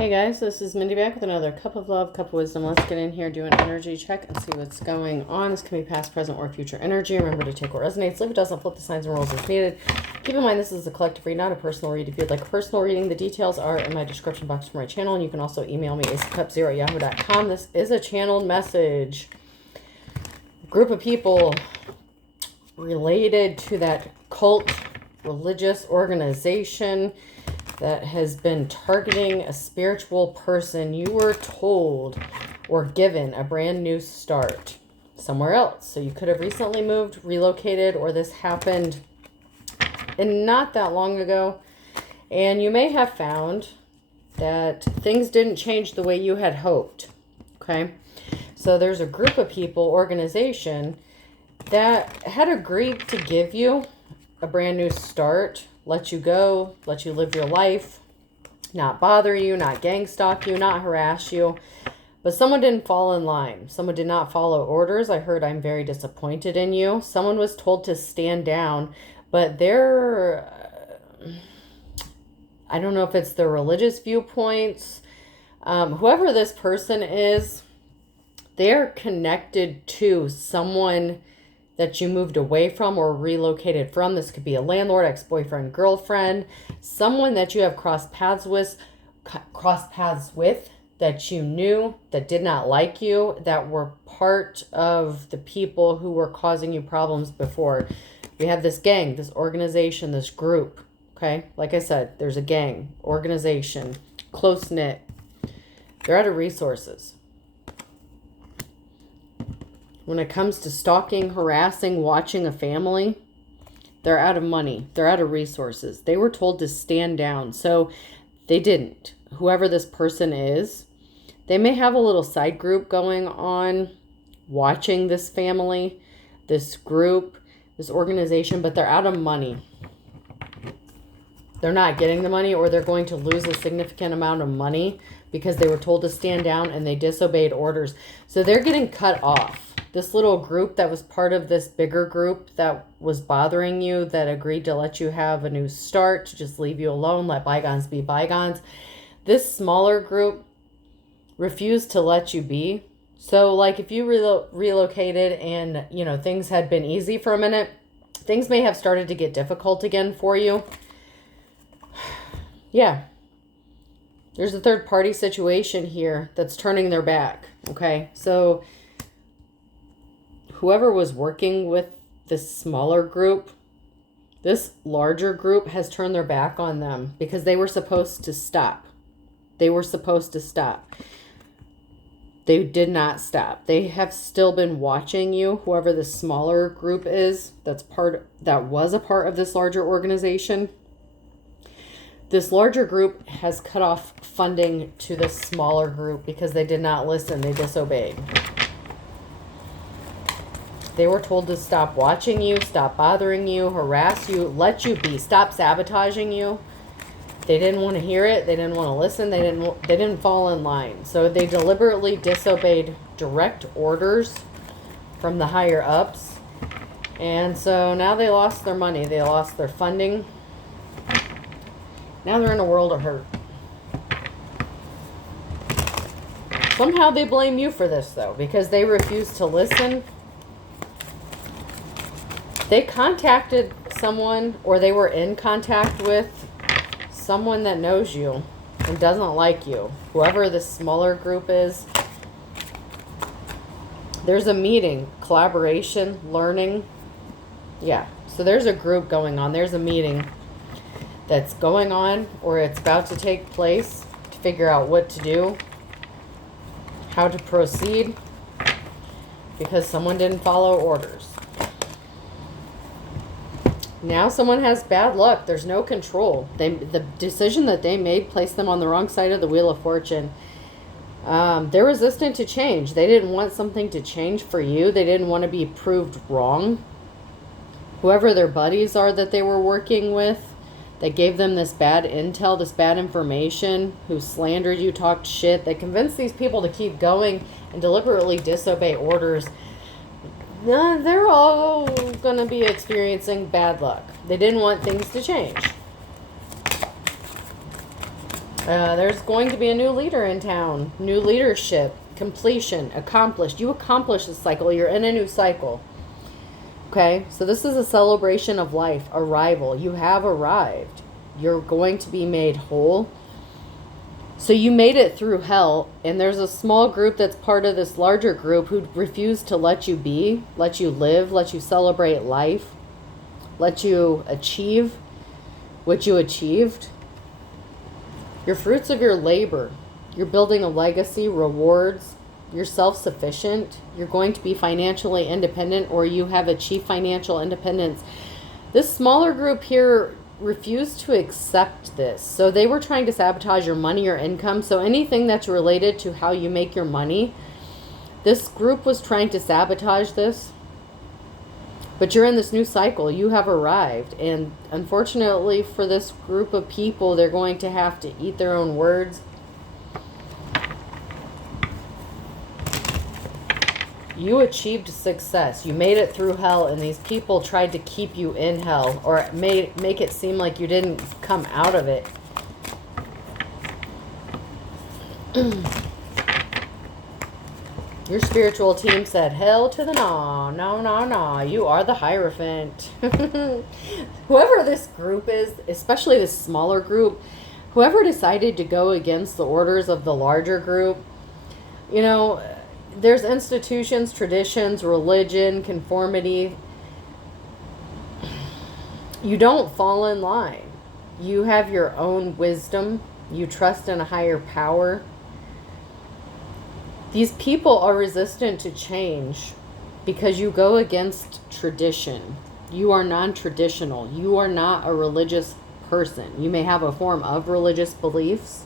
Hey guys, this is Mindy back with another cup of love, cup of wisdom. Let's get in here, do an energy check and see what's going on. This can be past, present, or future energy. Remember to take what resonates, leave it doesn't, flip the signs and rules as needed. Keep in mind this is a collective read, not a personal read. If you'd like a personal reading, the details are in my description box for my channel, and you can also email me acecup0@yahoo.com. This is a channeled message. Group of people related to that cult, religious organization that has been targeting a spiritual person. You were told or given a brand new start somewhere else. So you could have recently moved, relocated, or this happened and not that long ago. And you may have found that things didn't change the way you had hoped. Okay. So there's a group of people, organization, that had agreed to give you a brand new start, let you go, let you live your life, not bother you, not gang stalk you, not harass you. But someone didn't fall in line. Someone did not follow orders. I heard, "I'm very disappointed in you." Someone was told to stand down, but I don't know if it's their religious viewpoints. Whoever this person is, they're connected to someone that you moved away from or relocated from. This could be a landlord, ex-boyfriend, girlfriend, someone that you have crossed paths with, that you knew, that did not like you, that were part of the people who were causing you problems before. We have this gang, this organization, this group, okay? Like I said, there's a gang, organization, close-knit. They're out of resources. When it comes to stalking, harassing, watching a family, they're out of money. They're out of resources. They were told to stand down, so they didn't. Whoever this person is, they may have a little side group going on, watching this family, this group, this organization, but they're out of money. They're not getting the money, or they're going to lose a significant amount of money because they were told to stand down and they disobeyed orders. So they're getting cut off. This little group that was part of this bigger group that was bothering you, that agreed to let you have a new start, to just leave you alone, let bygones be bygones. This smaller group refused to let you be. So like if you relocated and, you know, things had been easy for a minute, things may have started to get difficult again for you. Yeah. There's a third party situation here that's turning their back. Okay. So whoever was working with this smaller group, this larger group has turned their back on them because they were supposed to stop. They were supposed to stop. They did not stop. They have still been watching you, whoever this smaller group is that was a part of this larger organization. This larger group has cut off funding to this smaller group because they did not listen. They disobeyed. They were told to stop watching you, stop bothering you, harass you, let you be, stop sabotaging you. They didn't want to hear it. They didn't want to listen. They didn't fall in line. So they deliberately disobeyed direct orders from the higher ups. And so now they lost their money. They lost their funding. Now they're in a world of hurt. Somehow they blame you for this, though, because they refused to listen. They contacted someone, or they were in contact with someone that knows you and doesn't like you. Whoever this smaller group is. There's a meeting, collaboration, learning. Yeah, so there's a group going on. There's a meeting that's going on, or it's about to take place, to figure out what to do, how to proceed, because someone didn't follow orders. Now someone has bad luck. There's no control. The decision that they made placed them on the wrong side of the Wheel of Fortune. They're resistant to change. They didn't want something to change for you. They didn't want to be proved wrong. Whoever their buddies are that they were working with, that gave them this bad intel, this bad information, who slandered you, talked shit, they convinced these people to keep going and deliberately disobey orders. They're all going to be experiencing bad luck. They didn't want things to change. There's going to be a new leader in town. New leadership. Completion. Accomplished. You accomplished this cycle. You're in a new cycle. Okay? So this is a celebration of life. Arrival. You have arrived. You're going to be made whole. So you made it through hell, and there's a small group that's part of this larger group who refused to let you be, let you live, let you celebrate life, let you achieve what you achieved. Your fruits of your labor. You're building a legacy, rewards. You're self-sufficient. You're going to be financially independent, or you have achieved financial independence. This smaller group here refused to accept this. So they were trying to sabotage your money or income. So anything that's related to how you make your money, this group was trying to sabotage this. But you're in this new cycle. You have arrived. And unfortunately for this group of people, they're going to have to eat their own words. You achieved success. You made it through hell, and these people tried to keep you in hell, or make it seem like you didn't come out of it. Your spiritual team said, hell to the no. No, no, no. You are the Hierophant. Whoever this group is, especially this smaller group, whoever decided to go against the orders of the larger group, you know, there's institutions, traditions, religion, conformity. You don't fall in line. You have your own wisdom. You trust in a higher power. These people are resistant to change because you go against tradition. You are non-traditional. You are not a religious person. You may have a form of religious beliefs.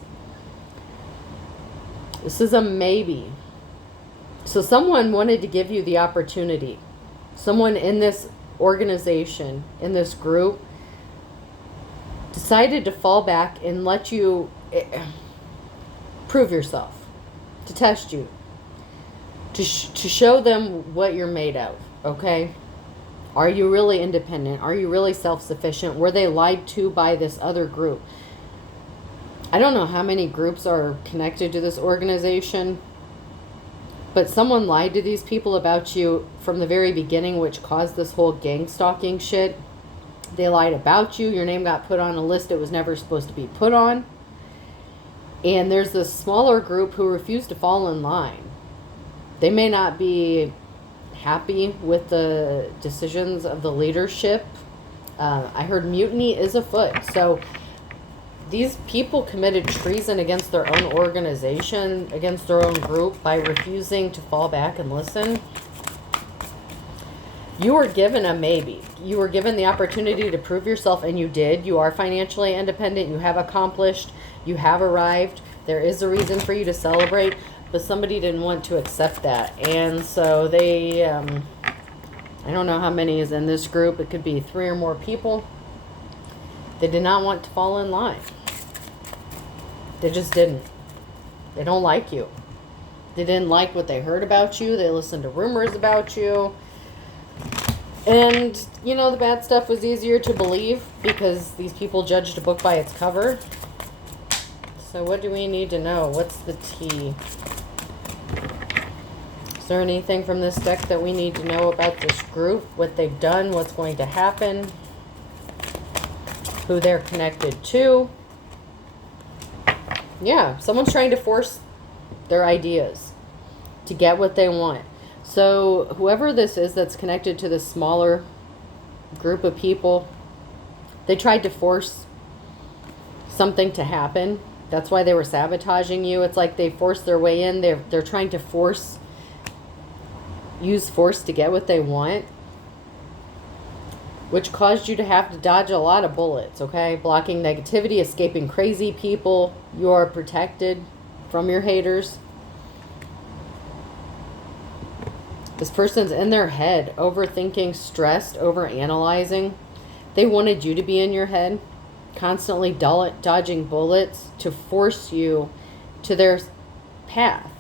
This is a maybe. So someone wanted to give you the opportunity. Someone in this organization, in this group, decided to fall back and let you prove yourself, to test you, to show them what you're made of, okay? Are you really independent? Are you really self-sufficient? Were they lied to by this other group? I don't know how many groups are connected to this organization, but someone lied to these people about you from the very beginning, which caused this whole gang stalking shit. They lied about you. Your name got put on a list it was never supposed to be put on. And there's this smaller group who refused to fall in line. They may not be happy with the decisions of the leadership. I heard mutiny is afoot. So these people committed treason against their own organization, against their own group, by refusing to fall back and listen. You were given a maybe. You were given the opportunity to prove yourself, and you did. You are financially independent. You have accomplished. You have arrived. There is a reason for you to celebrate, but somebody didn't want to accept that. And so they, I don't know how many is in this group. It could be 3 or more people. They did not want to fall in line. They just didn't. They don't like you. They didn't like what they heard about you. They listened to rumors about you. And, you know, the bad stuff was easier to believe because these people judged a book by its cover. So what do we need to know? What's the tea? Is there anything from this deck that we need to know about this group? What they've done? What's going to happen? Who they're connected to? Yeah, someone's trying to force their ideas to get what they want. So whoever this is that's connected to this smaller group of people, they tried to force something to happen. That's why they were sabotaging you. It's like they forced their way in. They're trying to use force to get what they want, which caused you to have to dodge a lot of bullets, okay? Blocking negativity, escaping crazy people. You are protected from your haters. This person's in their head, overthinking, stressed, overanalyzing. They wanted you to be in your head, constantly dodging bullets to force you to their path.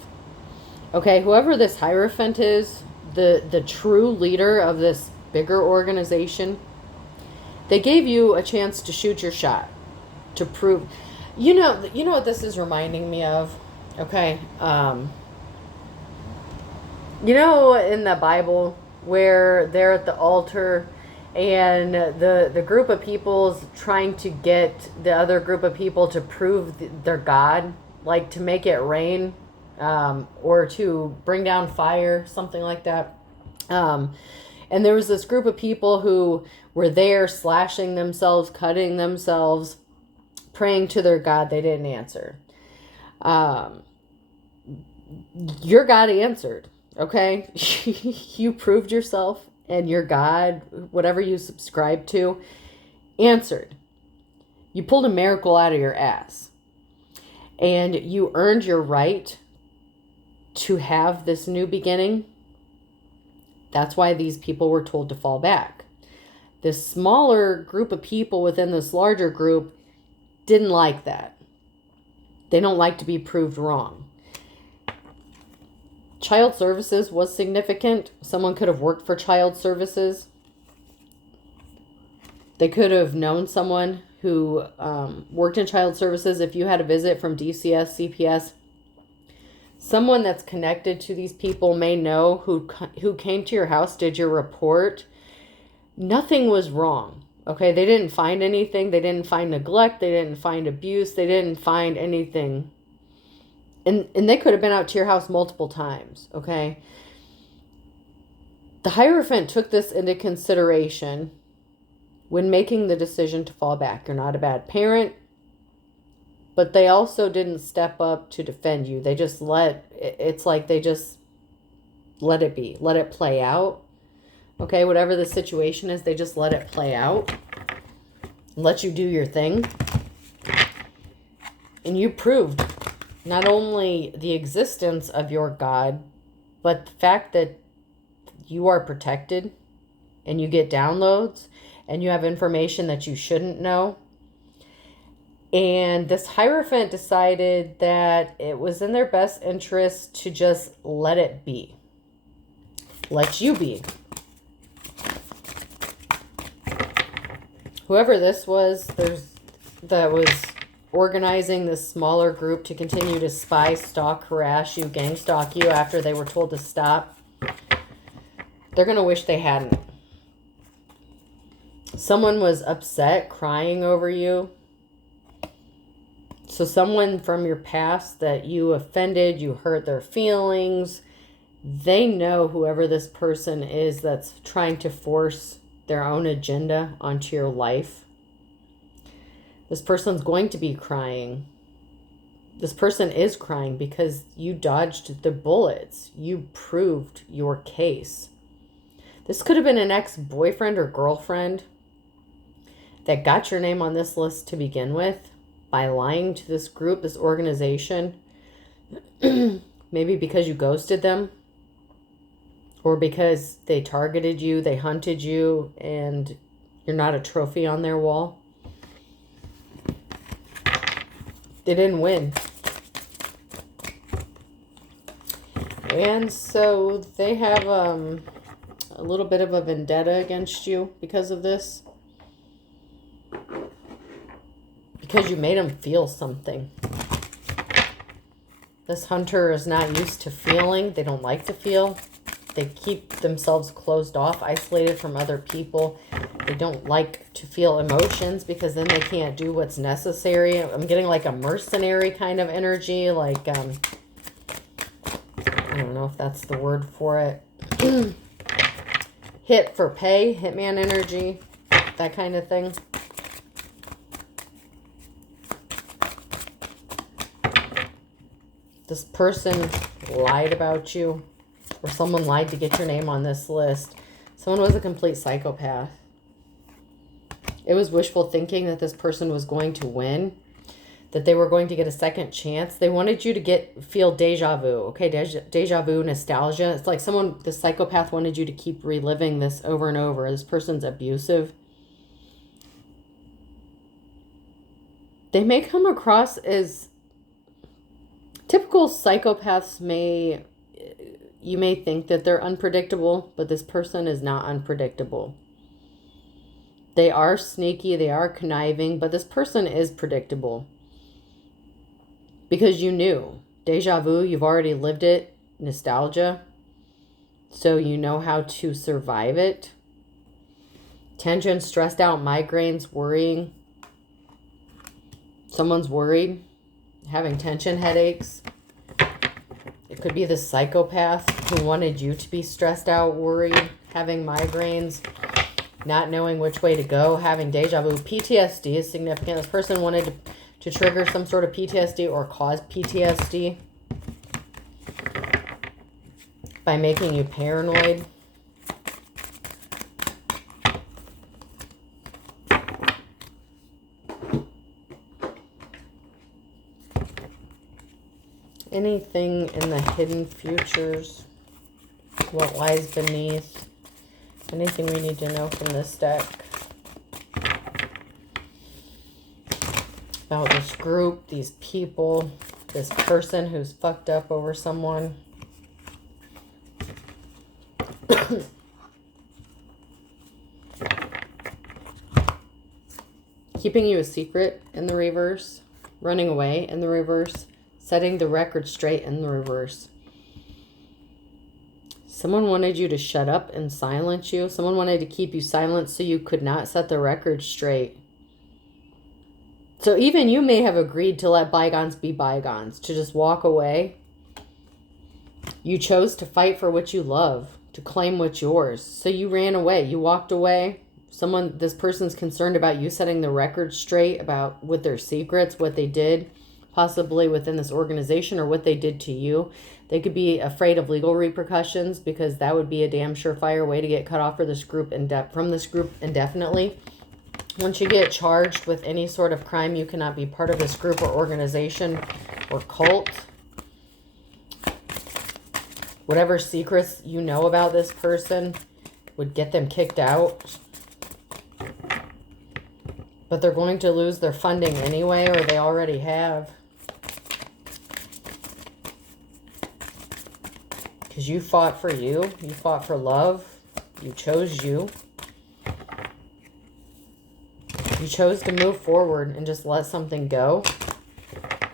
Okay, whoever this Hierophant is, the true leader of this bigger organization, they gave you a chance to shoot your shot, to prove. You know what this is reminding me of? Okay. In the Bible where they're at the altar and the group of people's trying to get the other group of people to prove their God, like to make it rain, or to bring down fire, something like that. And there was this group of people who were there slashing themselves, cutting themselves, praying to their God. They didn't answer. Um, your God answered. Okay? You proved yourself, and your God, whatever you subscribe to, answered. You pulled a miracle out of your ass. And you earned your right to have this new beginning. That's why these people were told to fall back. This smaller group of people within this larger group didn't like that. They don't like to be proved wrong. Child services was significant. Someone could have worked for child services. They could have known someone who worked in child services. If you had a visit from DCS, CPS, someone that's connected to these people may know who came to your house, did your report. Nothing was wrong. Okay, they didn't find anything. They didn't find neglect. They didn't find abuse. They didn't find anything. And they could have been out to your house multiple times, okay? The Hierophant took this into consideration when making the decision to fall back. You're not a bad parent, but they also didn't step up to defend you. They just it's like they just let it be. Let it play out. Okay, whatever the situation is, they just let it play out. Let you do your thing. And you proved not only the existence of your God, but the fact that you are protected and you get downloads and you have information that you shouldn't know. And this Hierophant decided that it was in their best interest to just let it be. Let you be. Whoever this was, that was organizing this smaller group to continue to spy, stalk, harass you, gang stalk you after they were told to stop, they're going to wish they hadn't. Someone was upset, crying over you. So someone from your past that you offended, you hurt their feelings, they know whoever this person is that's trying to force their own agenda onto your life. This person's going to be crying. This person is crying because you dodged the bullets. You proved your case. This could have been an ex-boyfriend or girlfriend that got your name on this list to begin with by lying to this group, this organization. Maybe because you ghosted them, or because they targeted you, they hunted you, and you're not a trophy on their wall. They didn't win. And so they have a little bit of a vendetta against you because of this. Because you made them feel something. This hunter is not used to feeling. They don't like to feel. They keep themselves closed off, isolated from other people. They don't like to feel emotions because then they can't do what's necessary. I'm getting like a mercenary kind of energy. Like, I don't know if that's the word for it. Hit for pay, hitman energy, that kind of thing. This person lied about you, or someone lied to get your name on this list. Someone was a complete psychopath. It was wishful thinking that this person was going to win, that they were going to get a second chance. They wanted you to feel deja vu, okay? Deja vu, nostalgia. It's like the psychopath wanted you to keep reliving this over and over. This person's abusive. They may come across as typical psychopaths. You may think that they're unpredictable, but this person is not unpredictable. They are sneaky, they are conniving, but this person is predictable. Because you knew. Deja vu, you've already lived it. Nostalgia. So you know how to survive it. Tension, stressed out, migraines, worrying. Someone's worried. Having tension, headaches. It could be the psychopath who wanted you to be stressed out, worried, having migraines, not knowing which way to go, having deja vu. PTSD is significant. This person wanted to trigger some sort of PTSD or cause PTSD by making you paranoid. Anything in the hidden futures? What lies beneath? Anything we need to know from this deck? About this group, these people, this person who's fucked up over someone. Keeping you a secret in the reverse. Running away in the reverse. Setting the record straight in the reverse. Someone wanted you to shut up and silence you. Someone wanted to keep you silent so you could not set the record straight. So even you may have agreed to let bygones be bygones, to just walk away. You chose to fight for what you love, to claim what's yours. So you ran away. You walked away. This person's concerned about you setting the record straight about with their secrets, what they did, possibly within this organization, or what they did to you. They could be afraid of legal repercussions because that would be a damn surefire way to get cut off from this group indefinitely. Once you get charged with any sort of crime, you cannot be part of this group or organization or cult. Whatever secrets you know about this person would get them kicked out. But they're going to lose their funding anyway, or they already have. Because you fought for you. You fought for love. You chose you. You chose to move forward and just let something go.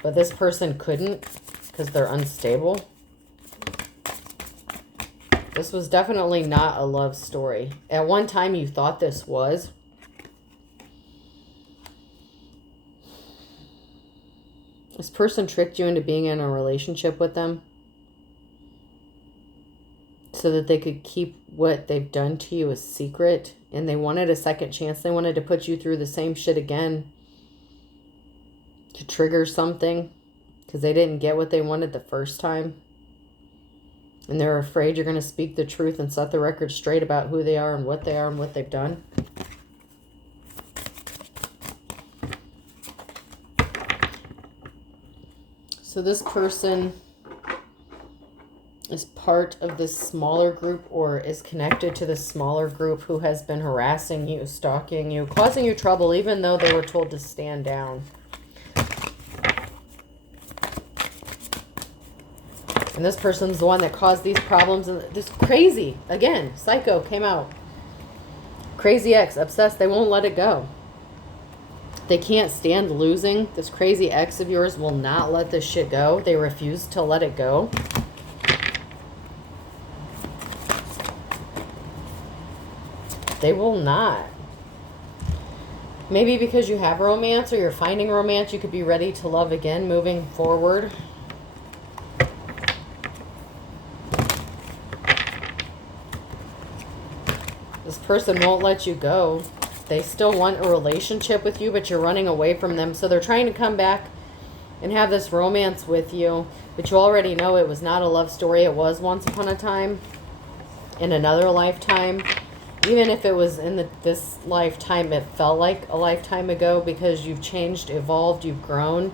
But this person couldn't because they're unstable. This was definitely not a love story. At one time you thought this was. This person tricked you into being in a relationship with them so that they could keep what they've done to you a secret, and they wanted a second chance. They wanted to put you through the same shit again to trigger something because they didn't get what they wanted the first time, and they're afraid you're going to speak the truth and set the record straight about who they are and what they've done. So this person is part of this smaller group or is connected to this smaller group who has been harassing you, stalking you, causing you trouble even though they were told to stand down. And this person's the one that caused these problems. And this crazy, again, psycho came out. Crazy ex, obsessed, they won't let it go. They can't stand losing. This crazy ex of yours will not let this shit go. They refuse to let it go. They will not. Maybe because you have romance or you're finding romance, you could be ready to love again moving forward. This person won't let you go. They still want a relationship with you, but you're running away from them. So they're trying to come back and have this romance with you. But you already know it was not a love story. It was once upon a time. In another lifetime. Even if it was in this lifetime, it felt like a lifetime ago because you've changed, evolved, you've grown.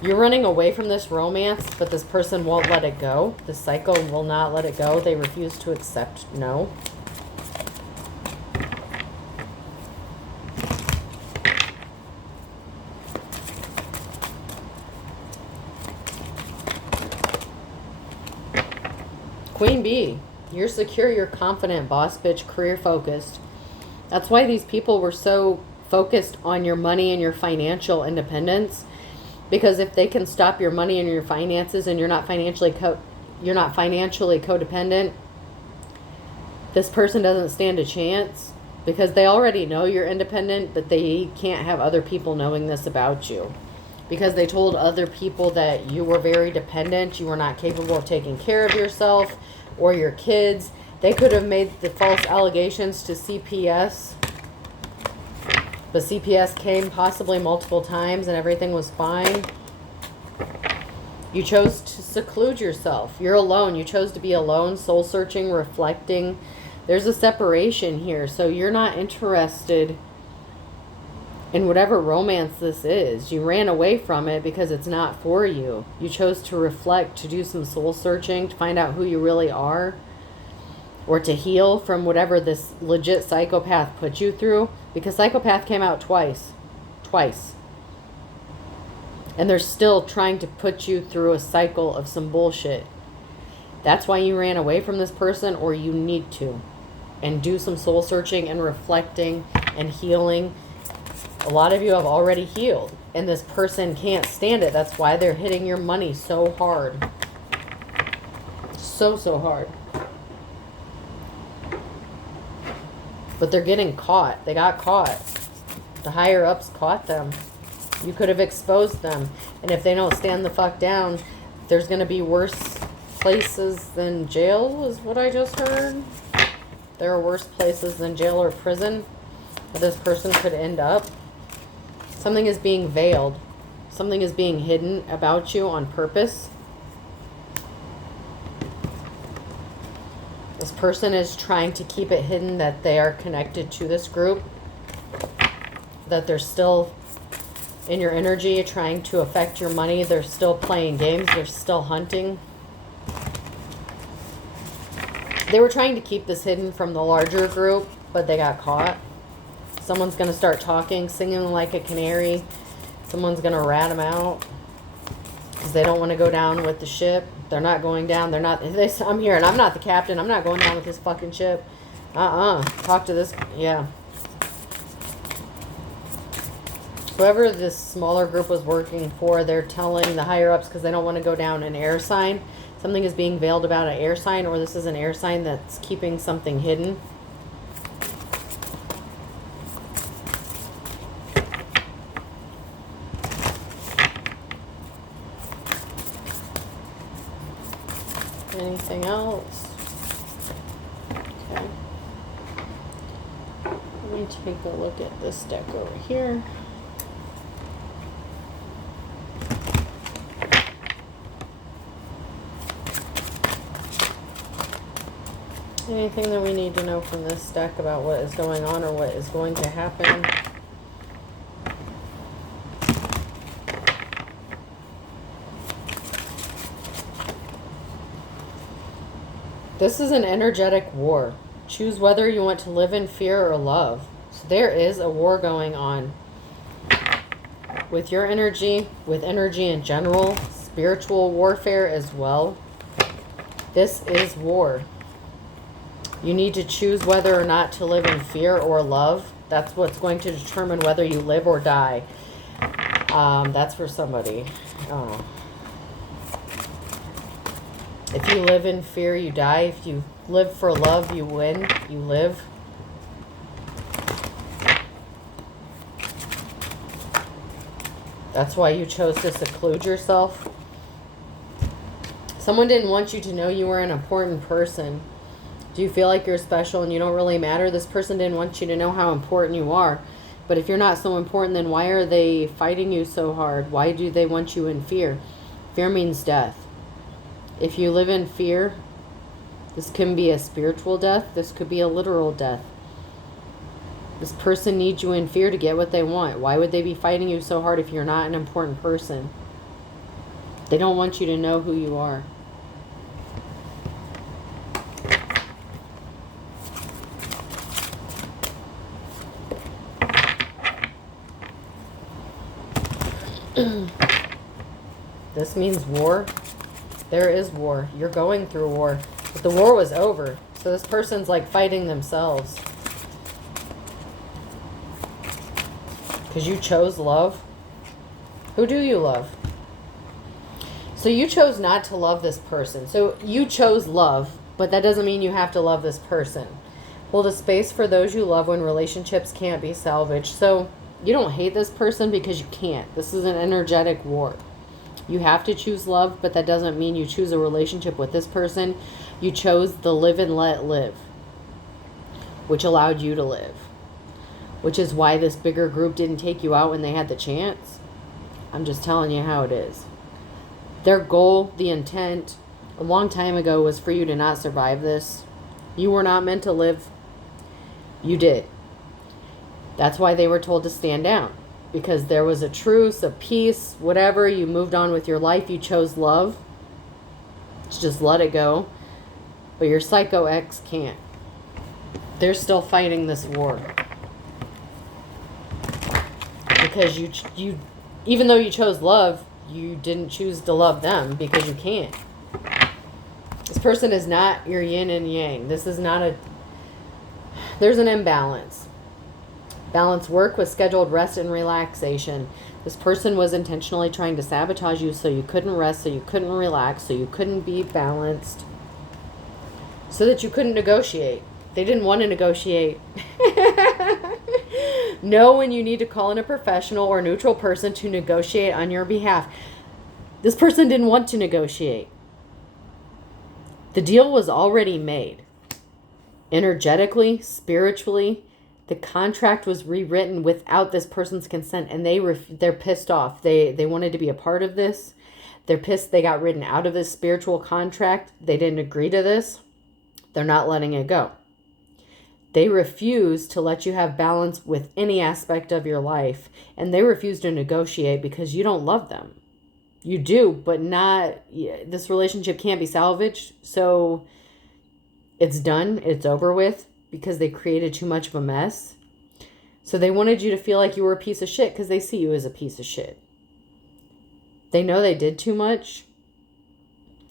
You're running away from this romance, but this person won't let it go. The psycho will not let it go. They refuse to accept no. Queen Bee. You're secure, you're confident, boss bitch, career focused. That's why these people were so focused on your money and your financial independence. Because if they can stop your money and your finances and you're not financially codependent, this person doesn't stand a chance, because they already know you're independent, but they can't have other people knowing this about you. Because they told other people that you were very dependent, you were not capable of taking care of yourself or your kids. They could have made the false allegations to CPS, but CPS came possibly multiple times and everything was fine. You chose to seclude yourself. You're alone. You chose to be alone, soul searching, reflecting. There's a separation here, so you're not interested in whatever romance this is. You ran away from it because it's not for you. You chose to reflect, to do some soul searching, to find out who you really are, or to heal from whatever this legit psychopath put you through, because psychopath came out twice. And they're still trying to put you through a cycle of some bullshit. That's why you ran away from this person, or you need to. And do some soul searching and reflecting and healing. A lot of you have already healed, and this person can't stand it. That's why they're hitting your money so hard. So hard. But they're getting caught. They got caught. The higher ups caught them. You could have exposed them. And if they don't stand the fuck down, there's going to be worse places than jail, is what I just heard. There are worse places than jail or prison where this person could end up. Something is being veiled. Something is being hidden about you on purpose. This person is trying to keep it hidden that they are connected to this group, that they're still in your energy, trying to affect your money. They're still playing games. They're still hunting. They were trying to keep this hidden from the larger group, but they got caught. Someone's going to start talking, singing like a canary. Someone's going to rat them out because they don't want to go down with the ship. They're not going down. They're not. I'm here, and I'm not the captain. I'm not going down with this fucking ship. Talk to this. Yeah. Whoever this smaller group was working for, they're telling the higher-ups, because they don't want to go down an air sign. Something is being veiled about an air sign, or this is an air sign that's keeping something hidden. Anything else? Okay. Let me take a look at this deck over here. Anything that we need to know from this deck about what is going on or what is going to happen? This is an energetic war. Choose whether you want to live in fear or love. So there is a war going on with your energy, with energy in general, spiritual warfare as well. This is war. You need to choose whether or not to live in fear or love. That's what's going to determine whether you live or die. That's for somebody. If you live in fear, you die. If you live for love, you win. You live. That's why you chose to seclude yourself. Someone didn't want you to know you were an important person. Do you feel like you're special and you don't really matter? This person didn't want you to know how important you are. But if you're not so important, then why are they fighting you so hard? Why do they want you in fear? Fear means death. If you live in fear, this can be a spiritual death. This could be a literal death. This person needs you in fear to get what they want. Why would they be fighting you so hard if you're not an important person? They don't want you to know who you are. This means war. There is war. You're going through war. But the war was over. So this person's like fighting themselves. Because you chose love. Who do you love? So you chose not to love this person. So you chose love, but that doesn't mean you have to love this person. Hold a space for those you love when relationships can't be salvaged. So you don't hate this person because you can't. This is an energetic war. You have to choose love, but that doesn't mean you choose a relationship with this person. You chose the live and let live, which allowed you to live, which is why this bigger group didn't take you out when they had the chance. I'm just telling you how it is. Their goal, the intent, a long time ago was for you to not survive this. You were not meant to live. You did. That's why they were told to stand down. Because there was a truce, a peace, whatever. You moved on with your life. You chose love. Just let it go. But your psycho ex can't. They're still fighting this war. Because you even though you chose love, you didn't choose to love them because you can't. This person is not your yin and yang. This is not there's an imbalance. Balance work with scheduled rest and relaxation. This person was intentionally trying to sabotage you so you couldn't rest, so you couldn't relax, so you couldn't be balanced, so that you couldn't negotiate. They didn't want to negotiate. Know when you need to call in a professional or neutral person to negotiate on your behalf. This person didn't want to negotiate. The deal was already made. Energetically, spiritually, the contract was rewritten without this person's consent, and they're pissed off. They wanted to be a part of this. They're pissed they got written out of this spiritual contract. They didn't agree to this. They're not letting it go. They refuse to let you have balance with any aspect of your life, and they refuse to negotiate because you don't love them. You do, but not. This relationship can't be salvaged, so it's done. It's over with. Because they created too much of a mess. So they wanted you to feel like you were a piece of shit because they see you as a piece of shit. They know they did too much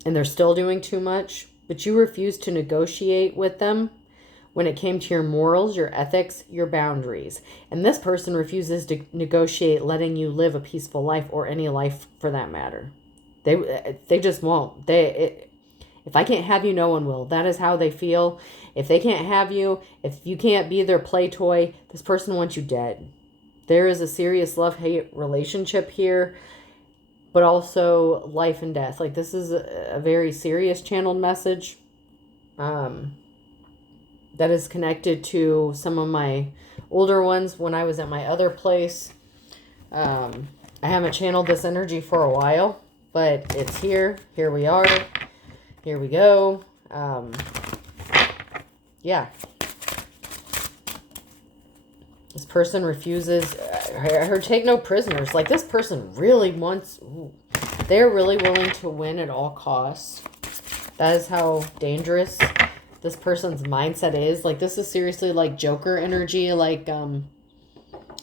and they're still doing too much, but you refused to negotiate with them when it came to your morals, your ethics, your boundaries. And this person refuses to negotiate letting you live a peaceful life or any life for that matter. They just won't. If I can't have you, no one will. That is how they feel. If they can't have you, if you can't be their play toy, this person wants you dead. There is a serious love-hate relationship here, but also life and death. Like, this is a very serious channeled message that is connected to some of my older ones when I was at my other place. I haven't channeled this energy for a while, but it's here. Here we are. Here we go. Yeah. This person refuses. I heard take no prisoners. Like, this person really wants. They're really willing to win at all costs. That is how dangerous this person's mindset is. Like, this is seriously like Joker energy. Like,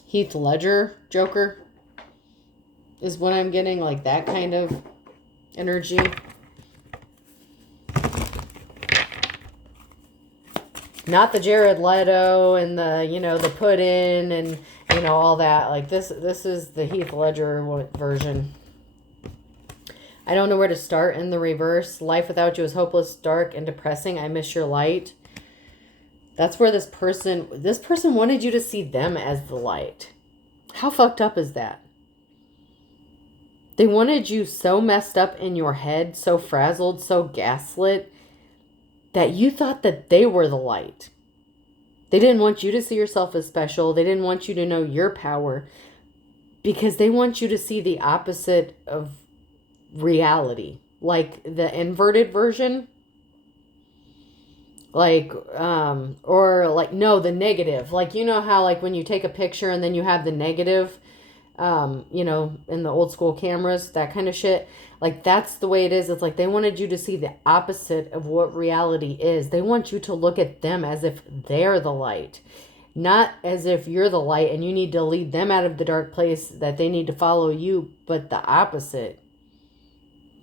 Heath Ledger Joker is what I'm getting. Like, that kind of energy. Not the Jared Leto and the, the put in and, all that. Like, this is the Heath Ledger version. I don't know where to start in the reverse. Life without you is hopeless, dark, and depressing. I miss your light. That's where this person wanted you to see them as the light. How fucked up is that? They wanted you so messed up in your head, so frazzled, so gaslit, that you thought that they were the light. They didn't want you to see yourself as special. They didn't want you to know your power because they want you to see the opposite of reality. Like the inverted version. Like, the negative. Like, how, like, when you take a picture and then you have the negative, in the old school cameras, that kind of shit. Like, that's the way it is. It's like they wanted you to see the opposite of what reality is. They want you to look at them as if they're the light. Not as if you're the light and you need to lead them out of the dark place that they need to follow you, but the opposite.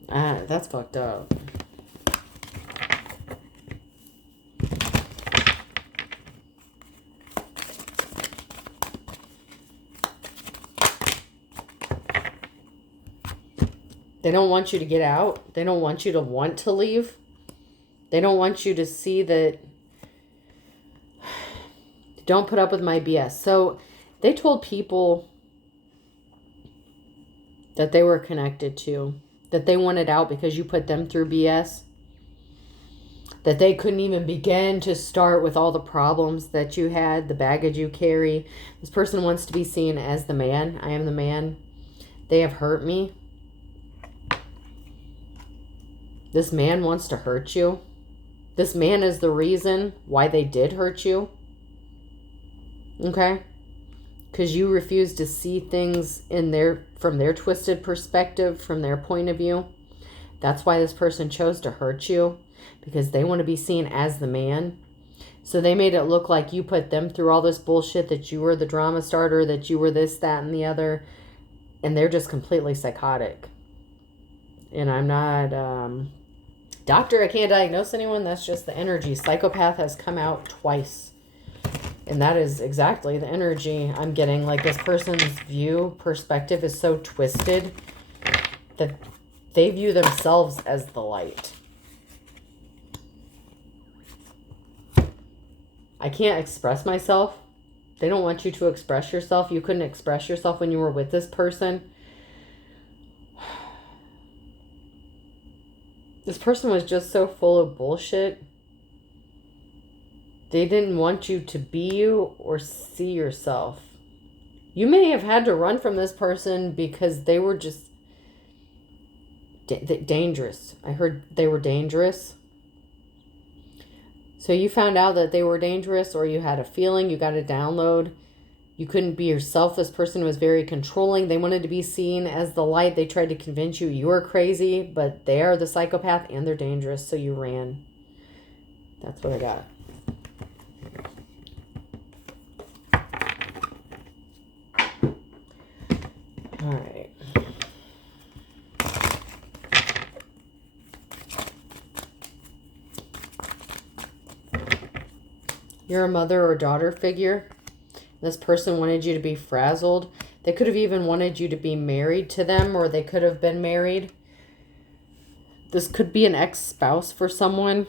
That's fucked up. They don't want you to get out. They don't want you to want to leave. They don't want you to see that. Don't put up with my BS. So they told people that they were connected to, that they wanted out because you put them through BS, that they couldn't even begin to start with all the problems that you had, the baggage you carry. This person wants to be seen as the man. I am the man. They have hurt me. This man wants to hurt you. This man is the reason why they did hurt you. Okay? Because you refuse to see things from their twisted perspective, from their point of view. That's why this person chose to hurt you. Because they want to be seen as the man. So they made it look like you put them through all this bullshit, that you were the drama starter, that you were this, that, and the other. And they're just completely psychotic. And I'm not... doctor, I can't diagnose anyone. That's just the energy. Psychopath has come out twice. And that is exactly the energy I'm getting. Like, this person's perspective is so twisted that they view themselves as the light. I can't express myself. They don't want you to express yourself. You couldn't express yourself when you were with this person. This person was just so full of bullshit. They didn't want you to be you or see yourself. You may have had to run from this person because they were just dangerous. I heard they were dangerous. So you found out that they were dangerous, or you had a feeling, you got a download. You couldn't be yourself. This person was very controlling. They wanted to be seen as the light. They tried to convince you were crazy, but they are the psychopath and they're dangerous, so you ran. That's what I got. All right. You're a mother or daughter figure. This person wanted you to be frazzled. They could have even wanted you to be married to them, or they could have been married. This could be an ex-spouse for someone.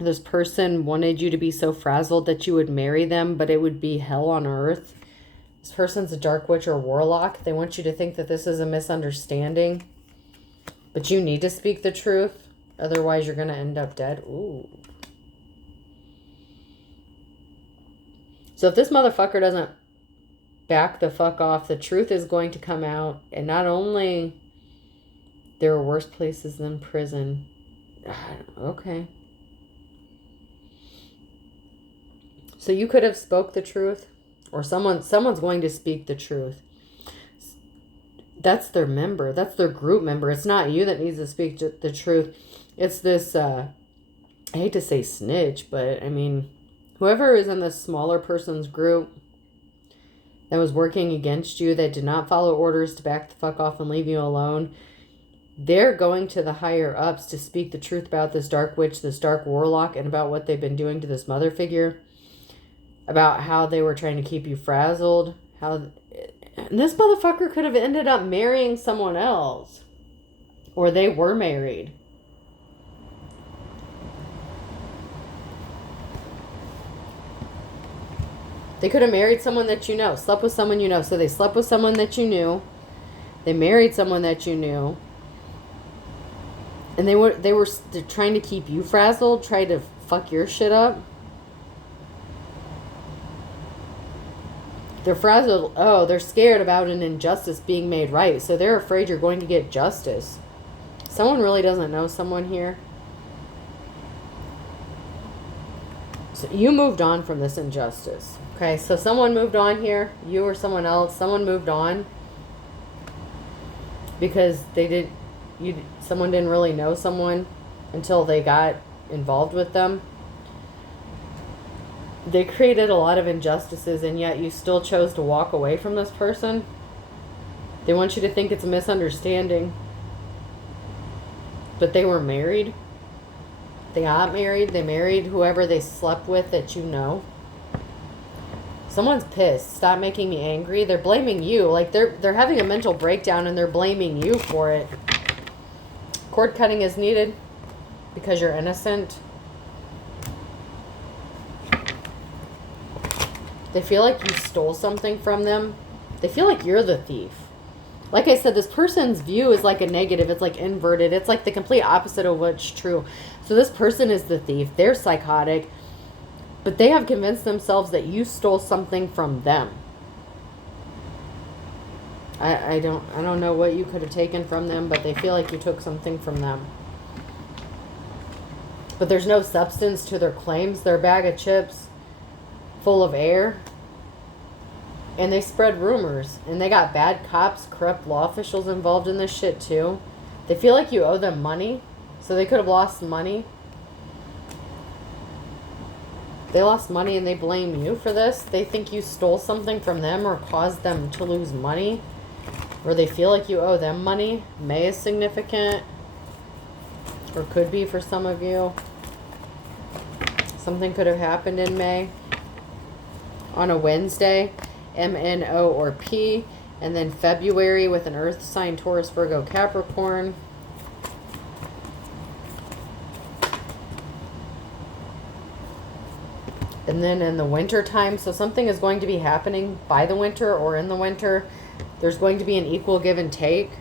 This person wanted you to be so frazzled that you would marry them, but it would be hell on earth. This person's a dark witch or warlock. They want you to think that this is a misunderstanding. But you need to speak the truth. Otherwise, you're going to end up dead. Ooh. So if this motherfucker doesn't back the fuck off, the truth is going to come out. And not only there are worse places than prison. Okay. So you could have spoke the truth, or someone's going to speak the truth. That's their member. That's their group member. It's not you that needs to speak the truth. It's this, I hate to say snitch, but I mean, whoever is in this smaller person's group that was working against you, that did not follow orders to back the fuck off and leave you alone, they're going to the higher ups to speak the truth about this dark witch, this dark warlock, and about what they've been doing to this mother figure, about how they were trying to keep you frazzled, and this motherfucker could have ended up marrying someone else, or they were married. They could have married someone that you know, slept with someone you know. So they slept with someone that you knew. They married someone that you knew. And they're trying to keep you frazzled, try to fuck your shit up. They're frazzled. Oh, they're scared about an injustice being made right. So they're afraid you're going to get justice. Someone really doesn't know someone here. So you moved on from this injustice. Okay, so someone moved on here. You or someone else. Someone moved on. Because someone didn't really know someone until they got involved with them. They created a lot of injustices, and yet you still chose to walk away from this person. They want you to think it's a misunderstanding. But they were married. They got married. They married whoever they slept with that you know. Someone's pissed. Stop making me angry. They're blaming you. Like, they're having a mental breakdown and they're blaming you for it. cord cutting is needed because you're innocent. They feel like you stole something from them. They feel like you're the thief. Like I said, this person's view is like a negative. It's like inverted. It's like the complete opposite of what's true. So this person is the thief. They're psychotic. But they have convinced themselves that you stole something from them. I don't know what you could have taken from them, but they feel like you took something from them. But there's no substance to their claims. They're a bag of chips full of air. And they spread rumors. And they got bad cops, corrupt law officials involved in this shit too. They feel like you owe them money. So they could have lost money. They lost money and they blame you for this. They think you stole something from them or caused them to lose money. Or they feel like you owe them money. May is significant. Or could be for some of you. Something could have happened in May. On a Wednesday. M, N, O, or P. And then February with an earth sign, Taurus, Virgo, Capricorn. And then in the winter time, so something is going to be happening by the winter or in the winter. There's going to be an equal give and take.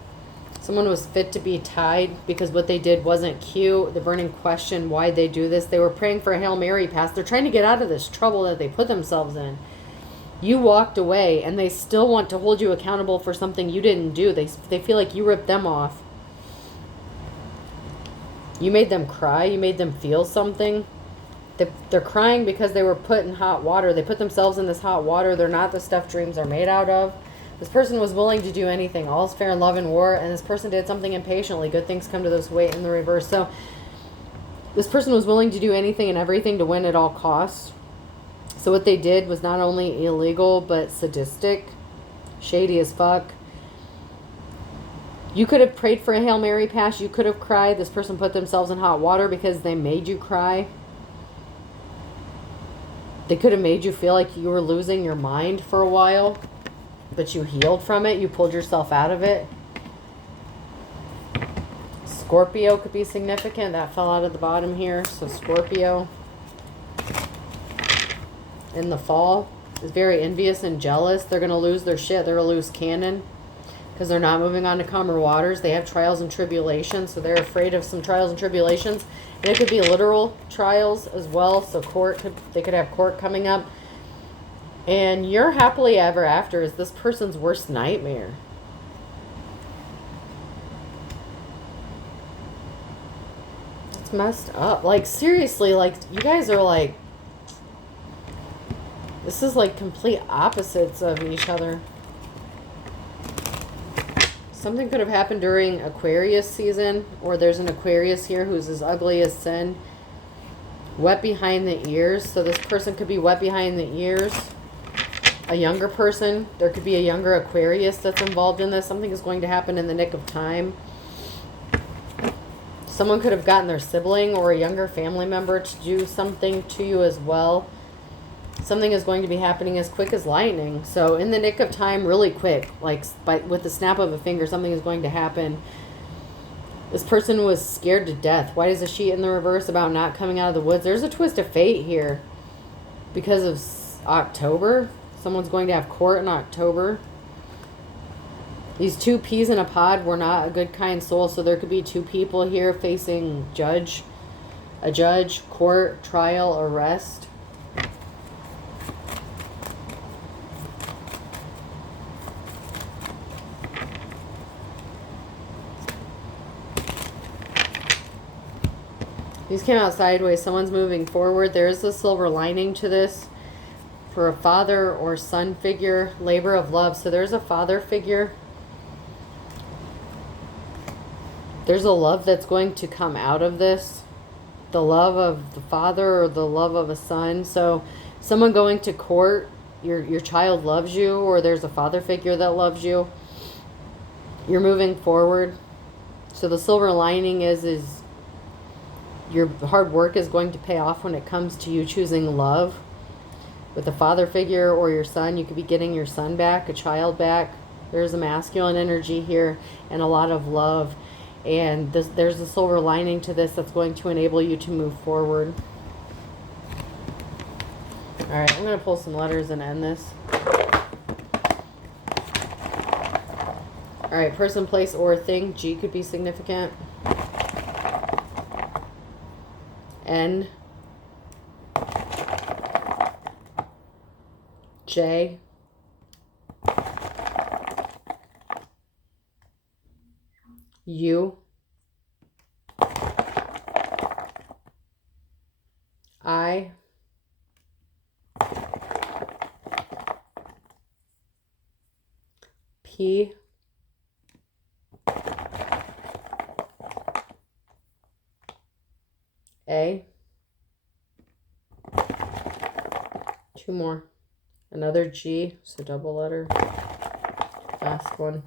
Someone was fit to be tied because what they did wasn't cute. The burning question, why'd they do this? They were praying for a Hail Mary pass. They're trying to get out of this trouble that they put themselves in. You walked away and they still want to hold you accountable for something you didn't do. They feel like you ripped them off. You made them cry. You made them feel something. They're crying because they were put in hot water. They put themselves in this hot water. They're not the stuff dreams are made out of. This person was willing to do anything. All's fair in love and war. And this person did something impatiently. Good things come to those who wait in the reverse. So this person was willing to do anything and everything to win at all costs. So what they did was not only illegal, but sadistic. Shady as fuck. You could have prayed for a Hail Mary pass. You could have cried. This person put themselves in hot water because they made you cry. They could have made you feel like you were losing your mind for a while, but you healed from it. You pulled yourself out of it. Scorpio could be significant. That fell out of the bottom here. So Scorpio in the fall is very envious and jealous. They're going to lose their shit. They're going to lose cannon because they're not moving on to calmer waters. They have trials and tribulations, so they're afraid of some trials and tribulations. And it could be literal trials as well. So they could have court coming up. And your happily ever after is this person's worst nightmare. It's messed up. Like, seriously, like, you guys are like, this is like complete opposites of each other. Something could have happened during Aquarius season, or there's an Aquarius here who's as ugly as sin. Wet behind the ears. So this person could be wet behind the ears. A younger person. There could be a younger Aquarius that's involved in this. Something is going to happen in the nick of time. Someone could have gotten their sibling or a younger family member to do something to you as well. Something is going to be happening as quick as lightning. So in the nick of time, really quick, like with the snap of a finger, something is going to happen. This person was scared to death. Why is the sheet in the reverse about not coming out of the woods? There's a twist of fate here. Because of October. Someone's going to have court in October. These two peas in a pod were not a good, kind soul. So there could be two people here facing a judge, court, trial, arrest. These came out sideways. Someone's moving forward. There is a silver lining to this for a father or son figure. Labor of love. So there's a father figure. There's a love that's going to come out of this. The love of the father or the love of a son. So someone going to court, your child loves you, or there's a father figure that loves you. You're moving forward. So the silver lining is your hard work is going to pay off when it comes to you choosing love. With a father figure or your son, you could be getting your son back, a child back. There's a masculine energy here and a lot of love. And there's a silver lining to this that's going to enable you to move forward. All right, I'm going to pull some letters and end this. All right, person, place, or thing. G could be significant. N. J. U. I. P. A. Two more. Another G, so double letter. Last one.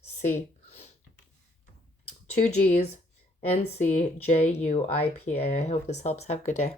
C. Two G's. N, C, J, U, I, P, A. I hope this helps. Have a good day.